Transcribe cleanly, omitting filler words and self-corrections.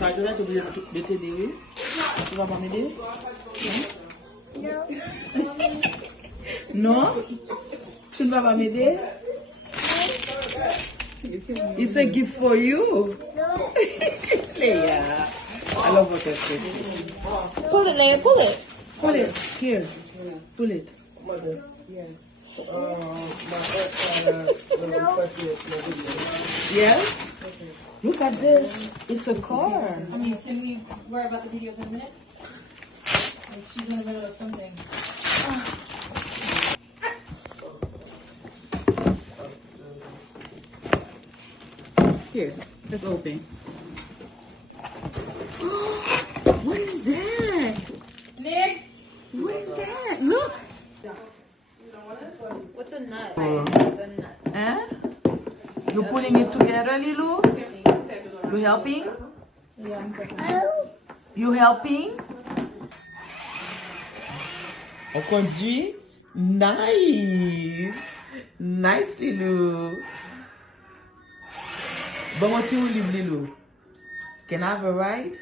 Ça, je vais t'oublier de t'aider, oui? Tu vas pas m'aider? Non? Non? Tu ne vas pas m'aider? It's a gift for you. No. Leïa. I love what that's saying. Pull it, Leia, pull it. Pull it. Here. Pull it. Yes? Look at this. It's a car. I mean, can we worry about the videos in a minute? Like, she's in the middle of something. Here, let's open. What is that? Nick! What is that? Look. What's a nut? The nut. Huh? You putting it together, Lilu? You helping? Yeah, I'm cooking. You helping? On conduit? Nice. Nice, Lilu. Bon, what you will leave, Lilu? Can I have a ride?